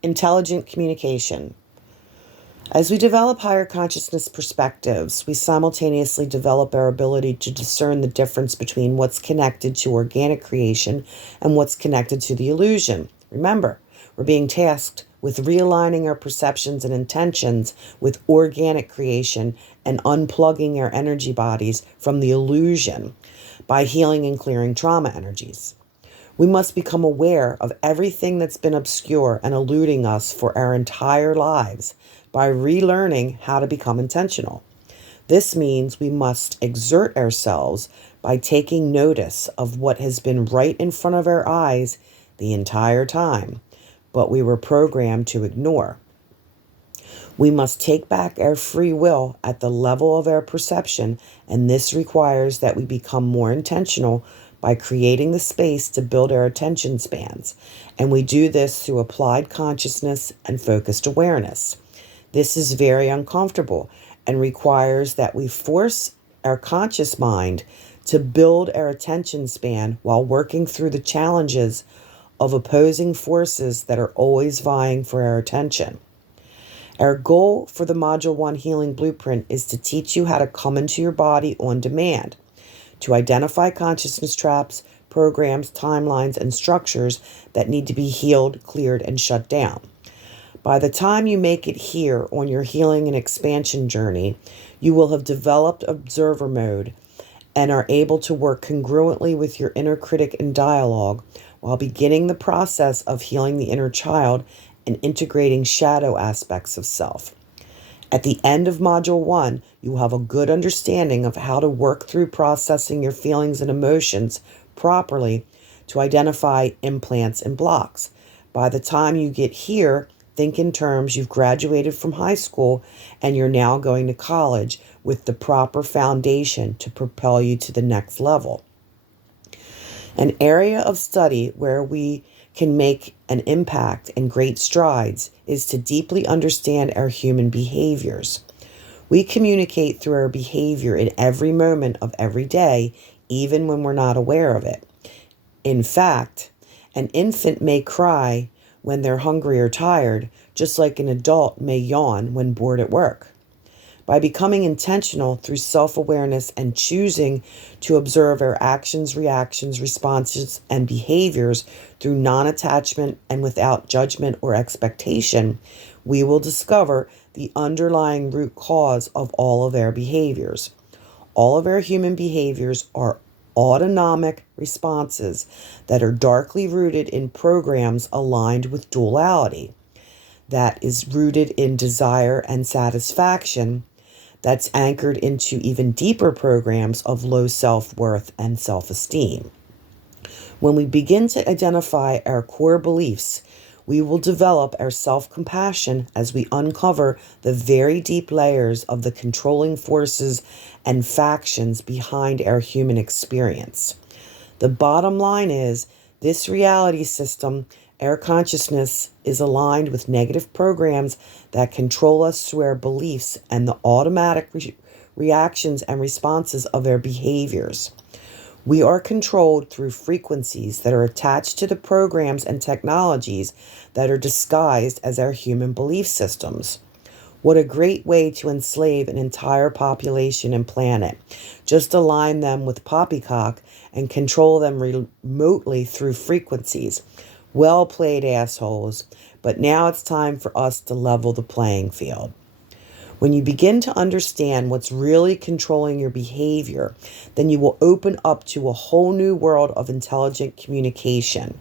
Intelligent communication. As we develop higher consciousness perspectives, we simultaneously develop our ability to discern the difference between what's connected to organic creation and what's connected to the illusion. Remember, we're being tasked with realigning our perceptions and intentions with organic creation and unplugging our energy bodies from the illusion by healing and clearing trauma energies. We must become aware of everything that's been obscure and eluding us for our entire lives by relearning how to become intentional. This means we must exert ourselves by taking notice of what has been right in front of our eyes the entire time, but we were programmed to ignore. We must take back our free will at the level of our perception, and this requires that we become more intentional by creating the space to build our attention spans, and we do this through applied consciousness and focused awareness. This is very uncomfortable and requires that we force our conscious mind to build our attention span while working through the challenges of opposing forces that are always vying for our attention. Our goal for the Module 1 Healing Blueprint is to teach you how to come into your body on demand, to identify consciousness traps, programs, timelines, and structures that need to be healed, cleared, and shut down. By the time you make it here on your healing and expansion journey, you will have developed observer mode and are able to work congruently with your inner critic and dialogue while beginning the process of healing the inner child and integrating shadow aspects of self. At the end of Module 1, you will have a good understanding of how to work through processing your feelings and emotions properly to identify implants and blocks. By the time you get here, think in terms you've graduated from high school and you're now going to college with the proper foundation to propel you to the next level. An area of study where we can make an impact and great strides is to deeply understand our human behaviors. We communicate through our behavior in every moment of every day, even when we're not aware of it. In fact, an infant may cry when they're hungry or tired, just like an adult may yawn when bored at work. By becoming intentional through self-awareness and choosing to observe our actions, reactions, responses, and behaviors through non-attachment and without judgment or expectation, we will discover the underlying root cause of all of our behaviors. All of our human behaviors are autonomic responses that are darkly rooted in programs aligned with duality, that is rooted in desire and satisfaction, that's anchored into even deeper programs of low self-worth and self-esteem. When we begin to identify our core beliefs, we will develop our self-compassion as we uncover the very deep layers of the controlling forces and factions behind our human experience. The bottom line is, this reality system, our consciousness, is aligned with negative programs that control us through our beliefs and the automatic reactions and responses of our behaviors. We are controlled through frequencies that are attached to the programs and technologies that are disguised as our human belief systems. What a great way to enslave an entire population and planet. Just align them with poppycock and control them remotely through frequencies. Well played, assholes. But now it's time for us to level the playing field. When you begin to understand what's really controlling your behavior, then you will open up to a whole new world of intelligent communication.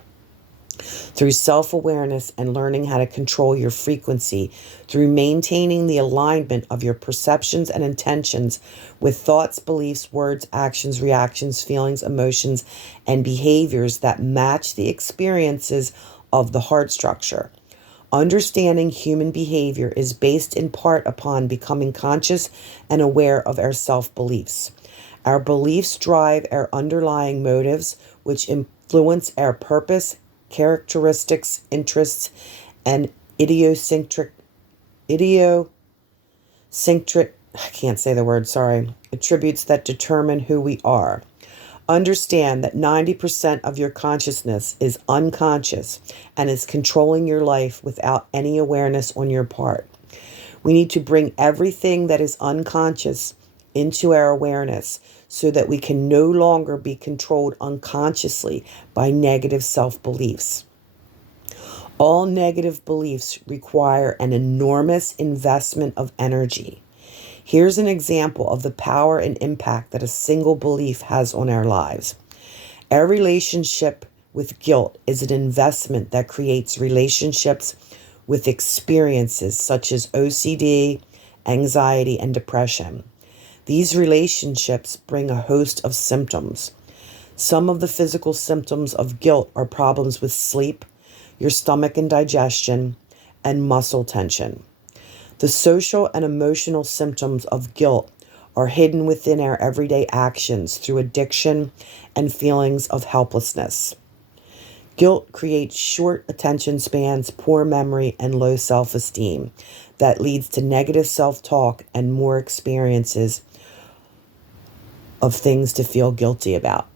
Through self-awareness and learning how to control your frequency, through maintaining the alignment of your perceptions and intentions with thoughts, beliefs, words, actions, reactions, feelings, emotions, and behaviors that match the experiences of the heart structure. Understanding human behavior is based in part upon becoming conscious and aware of our self-beliefs. Our beliefs drive our underlying motives, which influence our purpose, characteristics, interests, and idiosyncratic, I can't say the word, sorry, attributes that determine who we are. Understand that 90% of your consciousness is unconscious and is controlling your life without any awareness on your part. We need to bring everything that is unconscious into our awareness so that we can no longer be controlled unconsciously by negative self-beliefs. All negative beliefs require an enormous investment of energy. Here's an example of the power and impact that a single belief has on our lives. Our relationship with guilt is an investment that creates relationships with experiences such as OCD, anxiety, and depression. These relationships bring a host of symptoms. Some of the physical symptoms of guilt are problems with sleep, your stomach and digestion, and muscle tension. The social and emotional symptoms of guilt are hidden within our everyday actions through addiction and feelings of helplessness. Guilt creates short attention spans, poor memory, and low self-esteem that leads to negative self-talk and more experiences of things to feel guilty about.